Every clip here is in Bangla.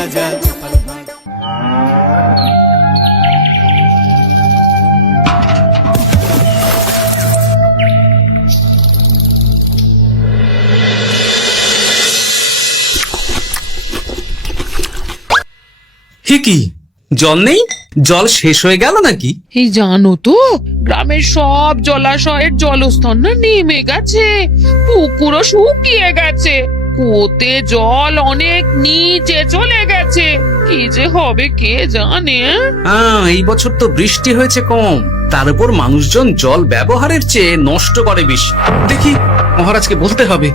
রাজা। কি জল নেই? জল শেষ হয়ে গেল নাকি? এই জানো তো, গ্রামের সব জলাশয়ের জলস্তর না নেমে গেছে, পুকুরও শুকিয়ে গেছে, কুয়োতে জল অনেক নিচে চলে গেছে। কি যে হবে কে জানে। এই বছর তো বৃষ্টি হয়েছে কম, তার উপর মানুষজন জল ব্যবহারের চেয়ে নষ্ট করে বেশি। দেখি মহারাজকে বলতে হবে।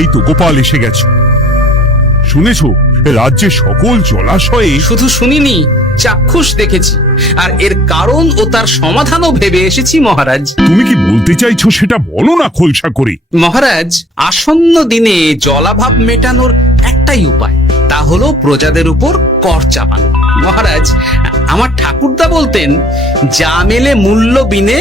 এই তো গোপাল এসে গেছে। শুনেছো, রাজ্যের সকল জলাশয়ে। শুধু শুনিনি, চাক্ষুষ দেখেছি, আর এর কারণ ও তার সমাধানও ভেবে এসেছি মহারাজ। তুমি কি বলতে চাইছো সেটা বলো না খোলসা করে। মহারাজ, আসন্ন দিনে জলাভাব মেটানোর একটাই উপায়, তা হলো প্রজাদের উপর কর চাপানো। মহারাজ, আমার ঠাকুরদা বলতেন, যা মেলে মূল্য বিনে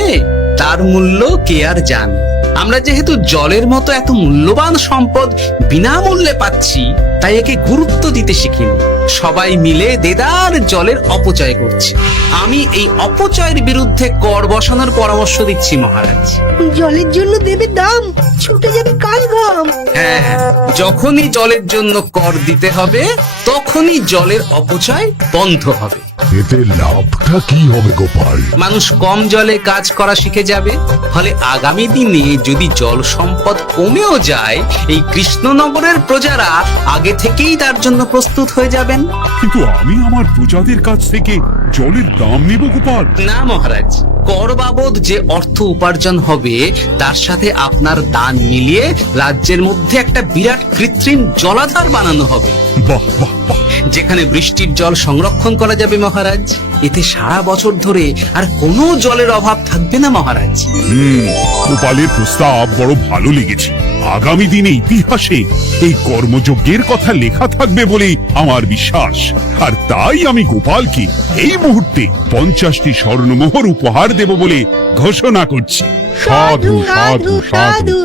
তার মূল্য কে আর জানে। আমরা যেহেতু জলের মতো এত মূল্যবান সম্পদ বিনামূল্যে পাচ্ছি, তাই একে গুরুত্ব দিতে শিখিনি। সবাই মিলে দেদার জলের অপচয় করছে। আমি এই অপচয়ের বিরুদ্ধে কর বসানোর পরামর্শ দিচ্ছি মহারাজ। জলের জন্য দেবে দাম, ছুটে যাবে কাল ঘাম। হ্যাঁ, যখনই জলের জন্য কর দিতে হবে, তখনই জলের অপচয় বন্ধ হবে। এতে লাভটা কি হবে গোপাল? মানুষ কম জলে কাজ করা শিখে যাবে, ফলে আগামী দিনে যদি জল সম্পদ কমেও যায়, এই কৃষ্ণনগরের প্রজারা আগে থেকেই তার জন্য প্রস্তুত হয়ে যাবেন। কিন্তু আমি আমার প্রজাদের কাছ থেকে জলের দাম নেব গোপাল? না মহারাজ, কর বাবদ যে অর্থ উপার্জন হবে, তার সাথে আপনার দান মিলিয়ে রাজ্যের মধ্যে একটা বিরাট কৃত্রিম জলাধার বানানো হবে। বাহ বাহ বাহ, যেখানে বৃষ্টির জল সংরক্ষণ করা যাবে মহারাজ। এতে সারা বছর ধরে আর কোনো জলের অভাব থাকবে না মহারাজ। গোপালের প্রস্তাব বড় ভালো লেগেছে। আগামী দিনে ইতিহাসে এই কর্মযজ্ঞের কথা লেখা থাকবে বলেই আমার বিশ্বাস। আর তাই আমি গোপালকে এই মুহূর্তে 50টি স্বর্ণমোহর উপহার দেব বলে ঘোষণা করছি। সাধু সাধু সাধু।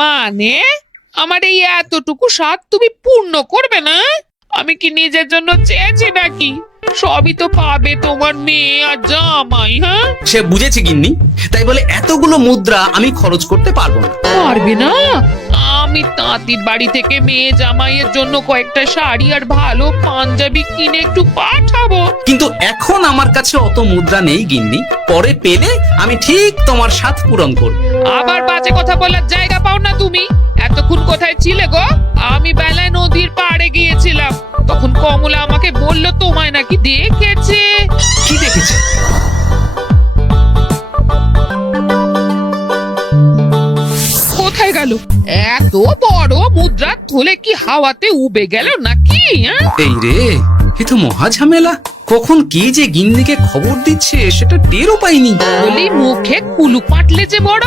মানে আমার এই এতটুকু স্বাদ তুমি পূর্ণ করবে না? আমি কি নিজের জন্য চেয়েছি নাকি? সবই তো পাবে তোমার মেয়ে আর জামাই। হ্যাঁ, সে বুঝেছে গিন্নি, তাই বলে এতগুলো মুদ্রা আমি খরচ করতে পারবো না। পারবে না? আমি তাঁতির বাড়ি থেকে মেয়ে জামাইয়ের জন্য কয়েকটা শাড়ি আর ভালো পাঞ্জাবি কিনে একটু পাঠাবো। কিন্তু এখন আমার কাছে অত মুদ্রা নেই গিন্নি, পরে পেলে আমি ঠিক তোমার স্বাদ পূরণ করব। আবার বাজে কথা বলার জায়গা পাও না তুমি। এতক্ষণ কোথায় ছিলে গো? আমি বেলায় নদীর পাড়ে গিয়েছিলাম, তখন কমলা আমাকে বলল তোমায় নাকি দেখেছে। কি দেখেছে? কোথায় গেল? এত বড় মুদ্রা থলে কি হাওয়াতে উবে গেল নাকি? এই রে, এ তো মহা ঝামেলা। কখন কে যে গিন্নিকে খবর দিচ্ছে সেটা টেরও পাইনি। বলি মুখে কুলু পাটলে যে বড়,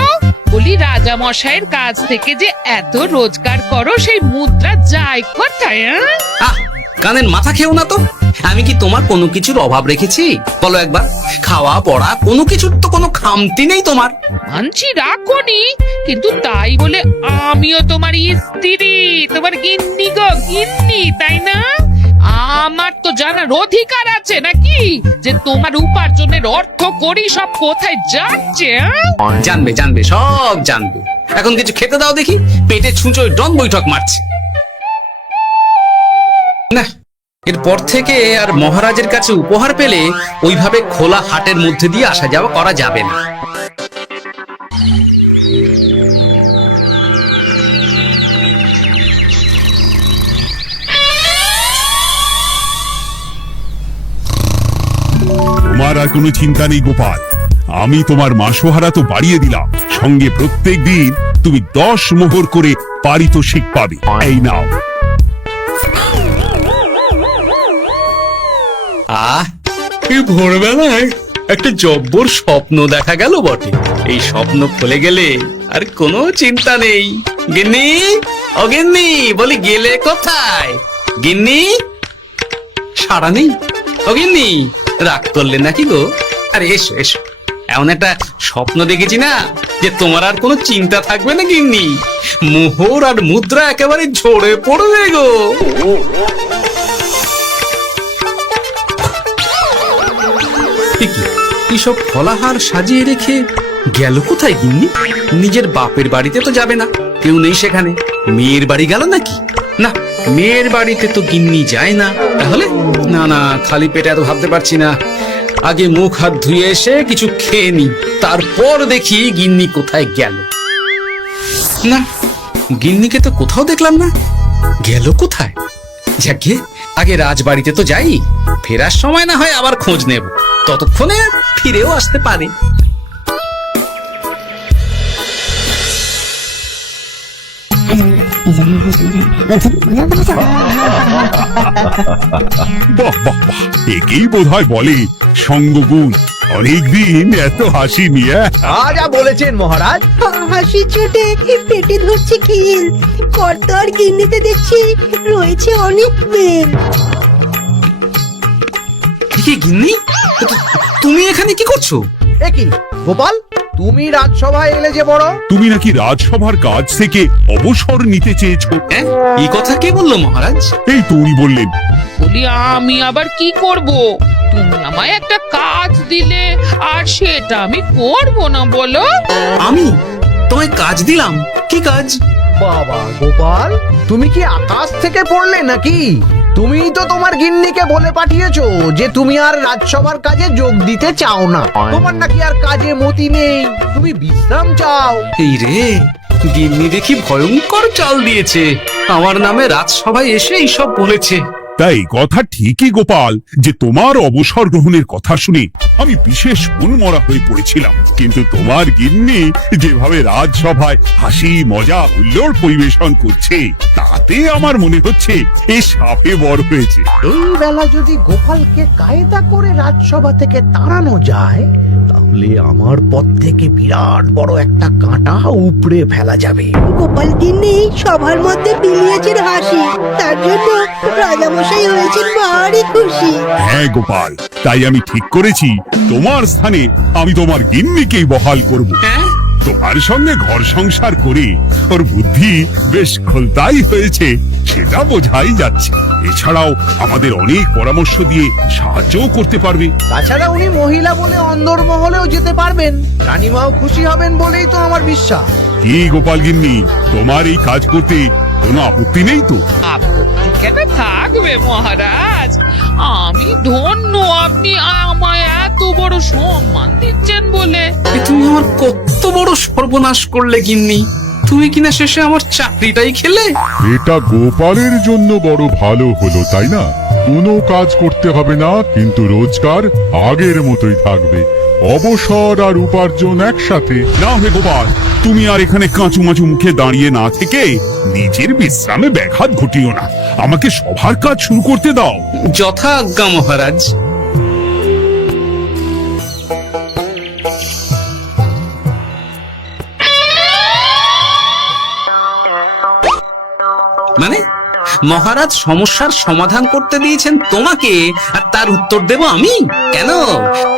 বলি রাজা মশাইয়ের কাছ থেকে যে এত রোজগার করো, সেই মুদ্রা যায় কোথায়? কানের মাথা খেও না তো। আমি কি তোমার কোনো কিছুর অভাব রেখেছি? বলো একবার। খাওয়া পড়া কোনো কিছুর তো কোনো খামতি নেই তোমার। মানছি রাখোনি, কিন্তু তাই বলে আমিও তোমার স্ত্রী, তোমার গিন্নি গো, গিন্নি, তাই না? আমার তো জানার অধিকার আছে নাকি যে তোমার উপার্জনের অর্থ করি সব কোথায় যাচ্ছে? জানবে জানবে, সব জানবে। এখন কিছু খেতে দাও দেখি, পেটে ছুঁচোয় ডন বৈঠক মারছে। না, এরপর থেকে আর মহারাজের কাছে উপহার পেলে ওইভাবে খোলা হাটের মধ্যে দিয়ে আসা যাওয়া করা যাবে না। তোমার আর কোনো চিন্তা নেই গোপাল, আমি তোমার মাসোহারা তো বাড়িয়ে দিলাম, সঙ্গে প্রত্যেক দিন তুমি 10 মোহর করে পারিতোষিক পাবে। এই নাও। এই ভোরবেলায় একটা জব্বর স্বপ্ন দেখা গেল বটে। এই স্বপ্ন খুলে গেলে আর কোনো চিন্তা নেই। গিন্নি, ও গিন্নি, বলি গেলে কোথায়? গিন্নি, সারা নেই। ও গিন্নি, রাগ করলে নাকি গো? আরে এসো এসো, এমন একটা স্বপ্ন দেখেছি না যে তোমার আর কোনো চিন্তা থাকবে না গিন্নি। মোহর আর মুদ্রা একেবারে ঝরে পড়বে গো। কি সব ফলাহার সাজিয়ে রেখে গেল কোথায় গিন্নি? নিজের বাপের বাড়িতে তো যাবে না, কেউ নেই সেখানে। মেয়ের বাড়ি গেল নাকি? না, মেয়ের বাড়িতে তো গিন্নি যায় না। তাহলে না না, খালি পেটে এত ভাবতে পারছি না। আগে মুখ হাত ধুয়ে এসে কিছু খেয়ে নি, তারপর দেখি গিন্নি কোথায় গেল। না, গিন্নিকে তো কোথাও দেখলাম না। গেল কোথায়? যাকে আগে রাজবাড়িতে তো যাই, ফেরার সময় না হয় আবার খোঁজ নেব, ততক্ষণে ফিরেও আসতে পারে। বাহ বাহ বাহ, একেই বোধহয় বলে সঙ্গগুণ। অনেকদিন এত হাসি নিয়ে। যা বলেছেন মহারাজ। হাসি চোটে পেটে ধরছে খিল। কর্তার গিন্নিতে দেখছি রয়েছে অনেক মেল। কি গিন্নি, তুমি এখানে কি করছো? কি গোপাল, তুমি রাজসভায় এলে যে বড়? তুমি নাকি রাজসভার কাজ থেকে অবসর নিতে চেয়েছো? হ্যাঁ, এই কথা কে বললো মহারাজ? এই তো উনি বললেন। বলি আমি আবার কি করব? তুমি আমায় একটা কাজ দিলে আর সেটা আমি করব না বলো? আমি তোমায় কাজ দিলাম? কি কাজ? বাবা গোপাল, তুমি কি আকাশ থেকে পড়লে নাকি? তুমি তো তোমার গিন্নিকে বলে পাঠিয়েছো যে তুমি আর রাজসভার কাজে যোগ দিতে চাও না। তোমার নাকি আর কাজে মতি নেই, তুমি বিশ্রাম চাও। এই রে, গিন্নি দেখি ভয়ঙ্কর চাল দিয়েছে। আমার নামে রাজসভায় এসে এইসব বলেছে। তাই কথা ঠিকই গোপাল, যে তোমার অবসর গ্রহণের কথা শুনে আমি বিশেষ মনমরা হয়ে পড়েছিলাম। কিন্তু তোমার গিন্নি যেভাবে রাজসভায় হাসি মজা হুল্লোড় পরিবেশন করছে, তাতে আমার মনে হচ্ছে এ সাপে বর হয়েছে। এই বেলা যদি গোপালকে কায়দা করে রাজসভা থেকে তাড়ানো যায়, তাহলে আমার পথ থেকে বিরাট বড় একটা কাঁটা উপড়ে ফেলা যাবে। গোপাল গিন্নি সবার মধ্যে বিলিয়েছেন হাসি, তার জন্য রাজামশাই হয়েছেন ভারী খুশি। হ্যাঁ গোপাল, তাই আমি ঠিক করেছি তোমার স্থানে আমি তোমার গিন্নিকেই বহাল করব। হ্যাঁ, তোমার সঙ্গে ঘর সংসার করে ওর বুদ্ধি বেশ খোলতাই হয়েছে, সেটা বোঝাই যাচ্ছে। এছাড়াও আমাদের অনেক পরামর্শ দিয়ে সাহায্যও করতে পারবে। তাছাড়া উনি মহিলা বলে অন্দরমহলেও যেতে পারবেন, রানীমাও খুশি হবেন বলেই তো আমার বিশ্বাস। কি গোপাল গিন্নি, তোমার এই কাজ করতে কোনো আপত্তি নেই তো? আপত্তি কেন থাকবে মহারাজ? আমি ধন্য আপনি আমায় এত বড় সম্মান দিচ্ছেন বলে। এ তুমি আমার কত বড় সর্বনাশ করলে গিন্নি। তুমি কিনা শেষে আমার চাকরিটাই খেলে। এটা গোপালের জন্য বড় ভালো হলো, তাই না? কোনো কাজ করতে হবে না, কিন্তু রোজগার আগের মতোই থাকবে। অবসর আর উপার্জন একসাথে। না হে গোপাল, তুমি আর এখানে কাঁচু মাচু মুখে দাঁড়িয়ে না থেকে নিজের বিশ্রামে ব্যাঘাত ঘটিও না। আমাকে সবার কাজ শুরু করতে দাও। যথা আজ্ঞা মহারাজ। মানে মহারাজ সমস্যার সমাধান করতে দিয়েছেন তোমাকে, আর তার উত্তর দেব আমি? কেন?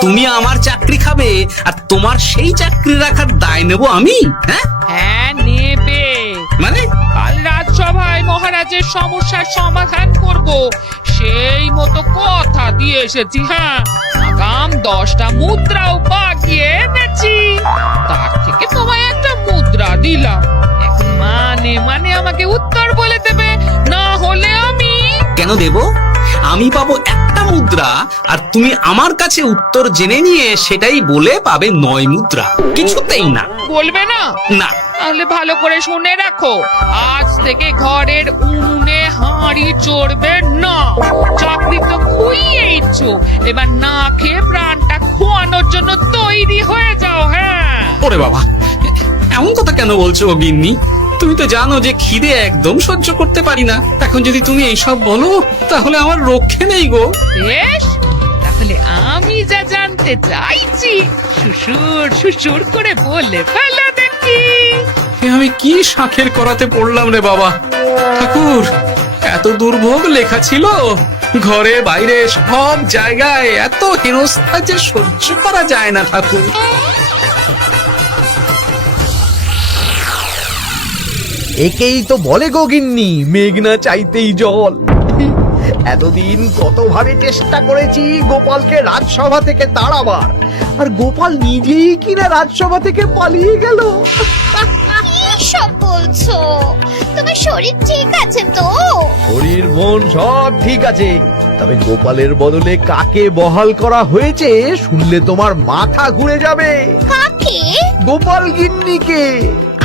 তুমি আমার চাকরি খাবে আর তোমার সেই চাকরি রাখার দায় নেব আমি? হ্যাঁ হ্যাঁ, নেবে। মানে কাল রাজসভায় মহারাজের সমস্যার সমাধান করব, সেই মতো কথা দিয়ে এসেছি। হ্যাঁ, আগাম 10টা মুদ্রাও পাকিয়ে এনেছি। তার থেকে তোমায় একটা মুদ্রা দিলাম। এখন মানে আমাকে উত্তর বলে দেবে, না হলে আমি। কেন দেব? আমি পাবো একটা মুদ্রা, আর তুমি আমার কাছে উত্তর জেনে নিয়ে সেটাই বলে পাবে 9 মুদ্রা। কিছুতেই না। বলবে না? না। তাহলে ভালো করে শুনে রাখো, আজ থেকে ঘরের উনুনে হাঁড়ি চড়বে না। চাকরি তো খুইয়েইছো, এবার না খেয়ে প্রাণটা খোয়ানোর জন্য তৈরি হয়ে যাও। হ্যাঁ, ওরে বাবা, এমন কথা কেন বলছো গো গিন্নি? তুমি তো জানো যে খিদে একদম সহ্য করতে পারি না। এখন যদি তুমি এইসব বলো তাহলে আমার রক্ষে নেই গো। বেশ, তাহলে আমি যা জানতে চাইছি শ্বশুর শ্বশুর করে বলে ফেলো দেখি। আমি কি শাঁখের করাতে পড়লাম রে বাবা। ঠাকুর, এত দুর্ভোগ লেখা ছিল, ঘরে বাইরে সব জায়গায় এত হেনস্থা যে সহ্য করা যায় না ঠাকুর। একেই তো বলে গো গিন্নি, মেঘ না চাইতেই জল। এতদিন কতভাবে চেষ্টা করেছি গোপালকে রাজসভা থেকে তাড়াবার, আর গোপাল নিজেই কিনা রাজসভা থেকে পালিয়ে গেল। সব বলছো? তোমার শরীর ঠিক আছে তো? শরীর মন সব ঠিক আছে, তবে গোপালের বদলে কাকে বহাল করা হয়েছে শুনলে তোমার মাথা ঘুরে যাবে। কাকে? গোপাল গিন্নিকে।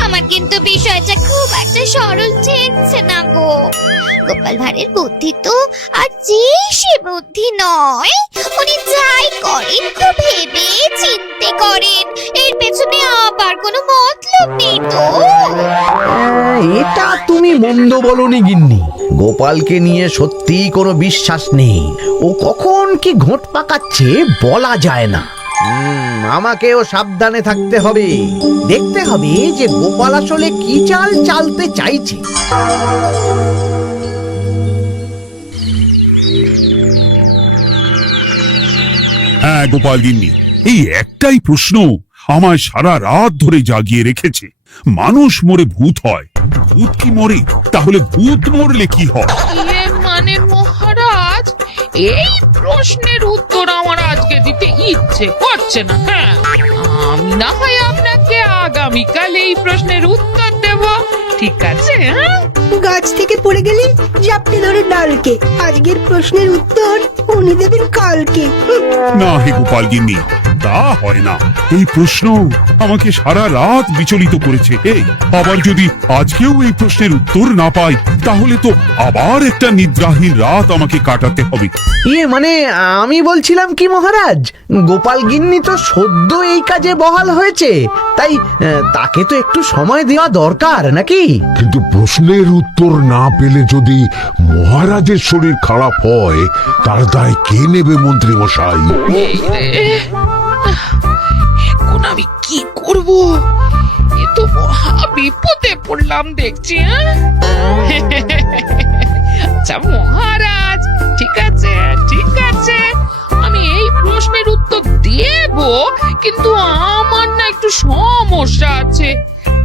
আমার কিন্তু বিষয়টা খুব একটা সরল ঠেকছে না গো। গোপাল ভাঁড়ের বুদ্ধি তো আর যে সে বুদ্ধি নয়। উনি যাই করেন তো ভেবে চিন্তে করেন, এর পেছনে আবার কোনো মতলব নেই তো। এটা তুমি মন্দ বলনি গিন্নি, গোপালকে নিয়ে সত্যিই কোনো বিশ্বাস নেই। ও কখন কি ঘোট পাকাচ্ছে বলা যায় না। আমাকেও সাবধানে থাকতে হবে, দেখতে হবে যে গোপাল আসলে কি চাল চালতে চাইছে। হ্যাঁ গোপাল গিন্নি, এই একটাই প্রশ্ন আমায় সারা রাত ধরে জাগিয়ে রেখেছে। মানুষ মরে ভূত হয়, ভূত কি মরে? তাহলে ভূত মরলে কি হয়? মানে মহারাজ, এই প্রশ্নের উত্তর আমার আজকে দিতে ইচ্ছে করছে না। হ্যাঁ, আমি না হয় আপনাকে আগামীকাল এই প্রশ্নের উত্তর দেব, ঠিক আছে? হ্যাঁ, গাছ থেকে পড়ে গেলে জাপটে ধরে ডালকে। আজকের প্রশ্নের উত্তর উনি দেবেন কালকে। না হে গোপাল গিন্নি, তা হয় না। এই প্রশ্ন আমাকে সারা রাত বিচলিত করেছে। আবার যদি আজকেও এই প্রশ্নের উত্তর না পাই, তাহলে তো আবার একটা নিদ্রাহীন রাত আমাকে কাটাতে হবে। মানে আমি বলছিলাম কি মহারাজ, গোপাল গিন্নি তো সদ্য এই কাজে বহাল হয়েছে, তাই তাকে তো একটু সময় দেওয়া দরকার নাকি? কিন্তু প্রশ্নের উত্তর না পেলে যদি মহারাজের শরীর খারাপ হয়, তার দায় কে নেবে মন্ত্রী মশাই? এই রে, এখন আমি কি করব? এ তো মহা বিপদে পড়লাম দেখছি। আচ্ছা মহারাজ, ঠিক আছে ঠিক আছে, আমি এই প্রশ্নের উত্তর দেব, কিন্তু আমার না একটু সমস্যা আছে।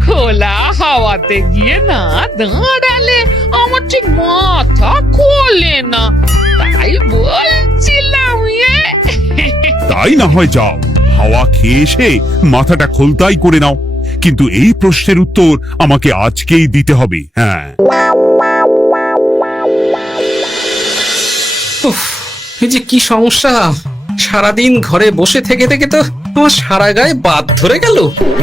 খোলা হাওয়াতে গিয়ে না দাঁড়ালে আমার ঠিক মাথা খোলে না, তাই বলছিলাম। তাই না হয় যাও, হাওয়া খেয়ে এসে মাথাটা খোলতাই করে নাও, কিন্তু এই প্রশ্নের উত্তর আমাকে আজকেই দিতে হবে। হ্যাঁ, উফ, এই যে কি সমস্যা! সারাদিন ঘরে বসে থেকে থেকে তো আমার সারা গায়ে বাদ ধরে গেল।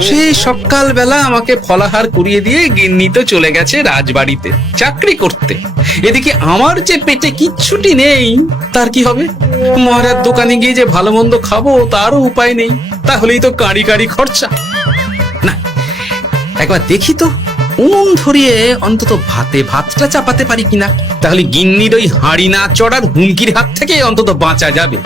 সেই সকাল বেলা আমাকে ফলাহার করিয়ে দিয়ে গিন্নি তো চলে গেছে রাজবাড়িতে চাকরি করতে। এদিকে আমার যে পেটে কিচ্ছুটি নেই, তার কি হবে? মহারাজ দোকানে গিয়ে যে ভালো মন্দ খাবো তারও উপায় নেই, তাহলেই তো কাঁড়ি কাঁড়ি খরচা। না, একবার দেখি তো উনুন ধরিয়ে অন্তত ভাতটা চাপাতে পারি কিনা, তাহলে গিন্নির ওই হাঁড়ি না চড়ার হুমকির হাত থেকে অন্তত বাঁচা যাবে।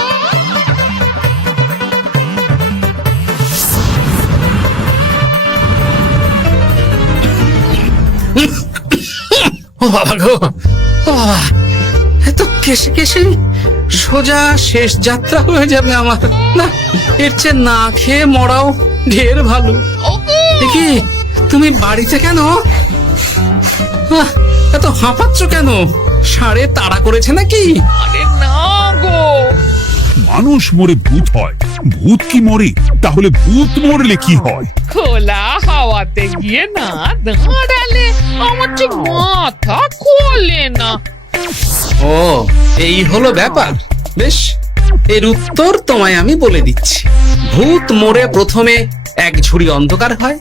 ও বাবা গো, ও বাবা, এত কেসে কেসে সোজা শেষ যাত্রা হয়ে যাবে আমার। না, এর চেয়ে না খেয়ে মরাও ঢের ভালো। দেখি তুমি বাড়িতে কেন? এত হাঁপাচ্ছ কেন? ষাঁড়ে তাড়া করেছে নাকি? আরে না গো, মানুষ মরে ভূত হয়, ভূত কি মরে? তাহলে ভূত মরলে কি হয়? খোলা হাওয়াতে গিয়ে না দাঁড়ালে আমার ঠিক মাথা খোলে না। ও, এই হলো ব্যাপার। বেশ, এর উত্তর তোমায় আমি বলে দিচ্ছি। ভূত মরে প্রথমে এক ঝুড়ি অন্ধকার হয়,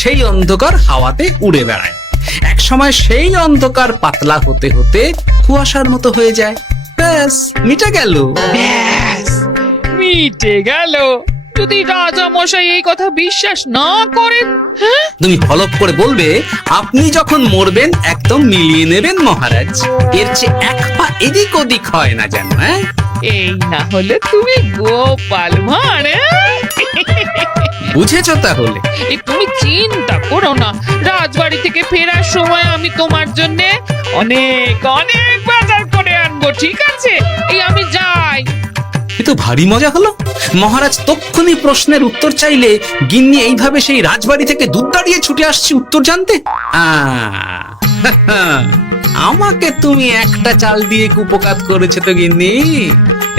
সেই অন্ধকার হাওয়াতে উড়ে বেড়ায়। এক সময় সেই অন্ধকার পাতলা হতে হতে কুয়াশার মতো হয়ে যায়। ব্যাস, মিটে গেল। ব্যাস, মিটে গেল। যদি রাজা মশাই এই কথা বিশ্বাস না করেন, হ্যাঁ, তুমি হলপ করে বলবে আপনি যখন মরবেন একদম মিলিয়ে নেবেন মহারাজ। এর চেয়ে এক পা এদিক ওদিক হয় না যেন। হ্যাঁ, এই না হলে তুমি গোপাল ভাঁড়, হ্যাঁ? বুঝেছো তাহলে? এই তুমি চিন্তা করো না, রাজবাড়ি থেকে ফেরার সময় আমি তোমার জন্য অনেক অনেক বাজার করে আনবো, ঠিক আছে? এই আমি যাই। এ তো ভারী মজা হলো। মহারাজ তক্ষুনি প্রশ্নের উত্তর চাইলে গিন্নি এইভাবে সেই রাজবাড়ি থেকে দুধ দাঁড়িয়ে ছুটে আসছে উত্তর জানতে। আমাকে তুমি একটা চাল দিয়ে কুপকাত করেছো তো গিন্নি।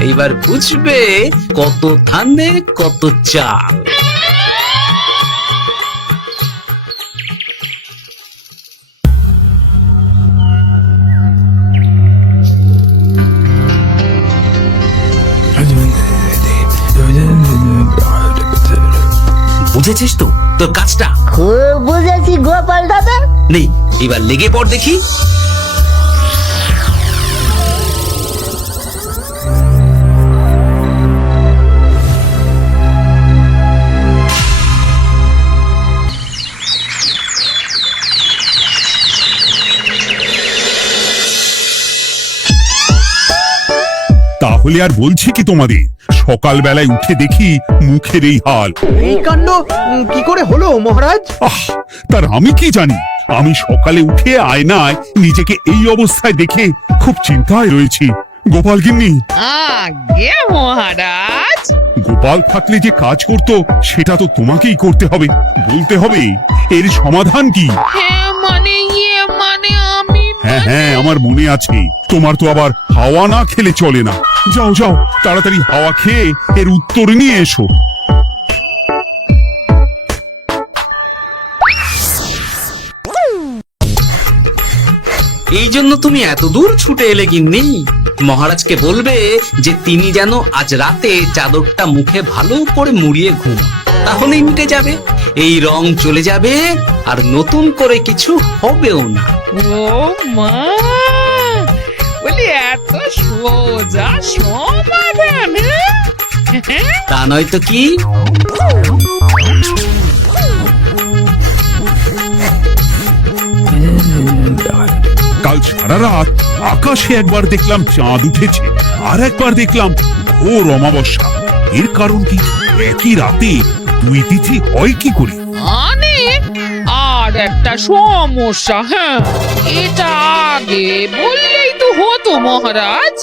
এইবার বুঝবে কত ধানে কত চাল। বুঝেছিস তো তোর কাজটা? খুব বুঝেছি গোপাল দাদা। নেই, এবার লেগে পড় দেখি। তাহলে আর বলছি কি তোমাদের, সকালবেলায় উঠে দেখি মুখের এই হাল। এই কাণ্ড কি করে হলো মহারাজ? আহ, তার আমি কি জানি। আমি সকালে উঠে আয়নায় নিজেকে এই অবস্থায় দেখে খুব চিন্তায় রয়েছি। গোপাল গিন্নি, আগে মহারাজ, গোপাল থাকলে যে কাজ করতো সেটা তো তোমাকেই করতে হবে। বলতে হবে এর সমাধান কি। হ্যাঁ মানে মানে আমি হ্যাঁ হ্যাঁ, আমার মনে আছে। তোমার তো আবার হাওয়া না খেলে চলে না। যাও যাও, তাড়াতাড়ি হাওয়া খেয়ে এর উত্তর নিয়ে এসো। এই জন্য তুমি এত দূর ছুটে এলে গিন্নি। মহারাজকে বলবে যে তিনি যেন আজ রাতে চাদরটা মুখে ভালো করে মুড়িয়ে ঘুম, তাহলেই মিটে যাবে। এই রং চলে যাবে আর নতুন করে কিছু হবেও না। ও মা, বলি এত সোজা সমাধান, হ্যাঁ? তা নয় তো কি। কাল সারা রাত আকাশে একবার দেখলাম চাঁদ উঠেছে, আর একবার দেখলাম ঘোর অমাবস্যা। এর কারণ কি? একই রাতে দুই তিথি হয় কি করে? মানে আর একটা সমস্যা, হ্যাঁ, এটা আগে বললেই তো হতো মহারাজ।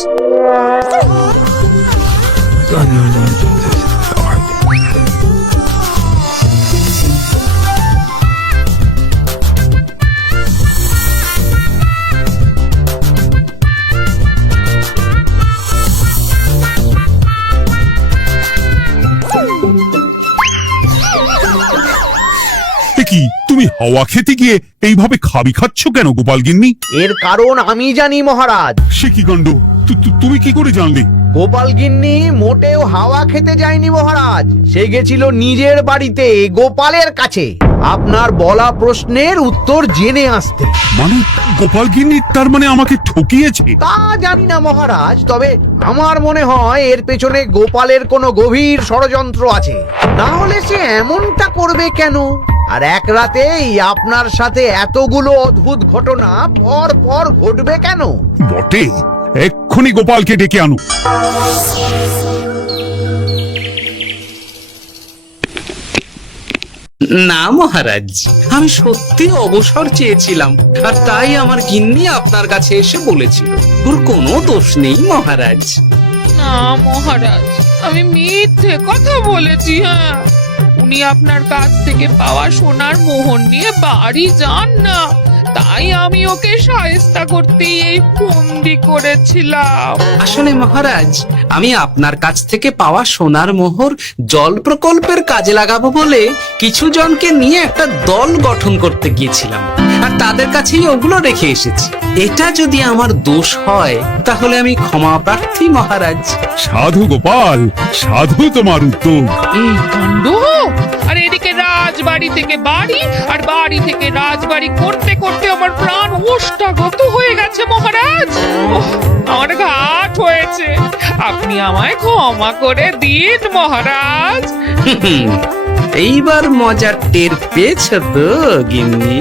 কি তুমি হাওয়া খেতে গিয়ে এইভাবে খাবি খাচ্ছ কেন গোপাল গিন্নি? এর কারণ আমি জানি মহারাজ। সে কি কাণ্ড! তুমি কি করে জানলে? গোপাল গিন্নি মোটেও হাওয়া খেতে যায়নি মহারাজ, সে গেছিল নিজের বাড়িতে গোপালের কাছে আপনার বলা প্রশ্নের উত্তর জেনে আসতে। মানে গোপাল গিন্নি তার মানে আমাকে ঠকিয়েছে? তা জানি না মহারাজ, তবে আমার মনে হয় এর পেছনে গোপালের কোনো গভীর ষড়যন্ত্র আছে, না হলে সে এমনটা করবে কেন? আর এক রাতেই আপনার সাথে এতগুলো অদ্ভুত ঘটনা পর পর ঘটবে কেন? বটে, এক্ষুনি গোপালকে ডেকে আনো। না মহারাজ, আমি সত্যি অবসর চেয়েছিলাম, আর তাই আমার গিন্নি আপনার কাছে এসে বলেছিল। ওর কোনো দোষ নেই মহারাজ। না মহারাজ, আমি মিথ্যে কথা বলেছি, হ্যাঁ। উনি আপনার কাছ থেকে পাওয়া সোনার মোহর নিয়ে বাড়ি যান না, তাই তাই আমি ওকে সায়স্তা করতে এই ফন্দি করেছিলাম। আসলে মহারাজ, আমি আপনার কাছ থেকে পাওয়া সোনার মোহর জল প্রকল্পের কাজে লাগাবো বলে কিছু জনকে নিয়ে একটা দল গঠন করতে গিয়েছিলাম, আর তাদের কাছেই ওগুলো রেখে এসেছি। এটা যদি আমার দোষ হয় তাহলে আমি ক্ষমা প্রার্থী মহারাজ। সাধু গোপাল, সাধু তোমার উত্তর। এই কাণ্ড! আর এদিকে রাজবাড়ি থেকে বাড়ি আর বাড়ি থেকে রাজবাড়ি করতে করতে আমার প্রাণ ওষ্ঠাগত হয়ে গেছে মহারাজ। ওহ, আমার ঘাট হয়েছে, আপনি আমায় ক্ষমা করে দিন মহারাজ। এইবার মজার টের পেয়েছ তো গিন্নি?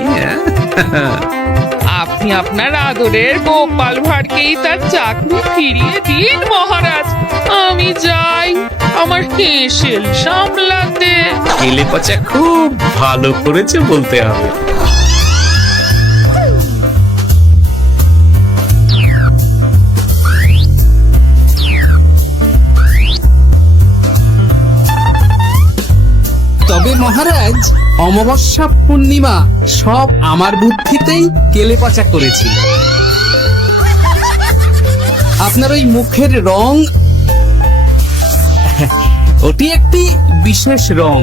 আপনি আপনার আদরের গোপাল ভাঁড়কেই তার চাকরি ফিরিয়ে দিন মহারাজ। আমি যাই আমার হেসেল সামলাতে। কেলে পচা খুব ভালো করেছে বলতে হবে। তবে মহারাজ, অমাবস্যা পূর্ণিমা সব আমার বুদ্ধিতেই কেলেপচা করেছিল। আপনার ওই মুখের রং, ওটি একটি বিশেষ রং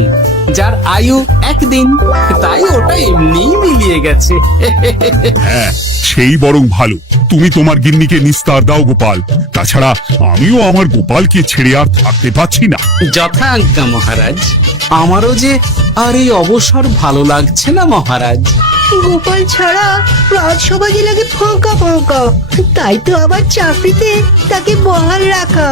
যার আয়ু একদিন, তাই ওটা এমনি মিলিয়ে গেছে। হ্যাঁ, সেই বরং ভালো। তুমি তোমার গিন্নিকে নিস্তার দাও গোপাল, তাছাড়া আমিও আমার গোপালকে ছেড়ে আর থাকতে পারছি না। যথা আজ্ঞা মহারাজ। আমারও যে আর এই অবসর ভালো লাগছে না মহারাজ। গোপাল ছাড়া রাজসভা যে লাগে ফাঁকা ফাঁকা, তাই তো আবার চাকরিতে তাকে বহাল রাখা।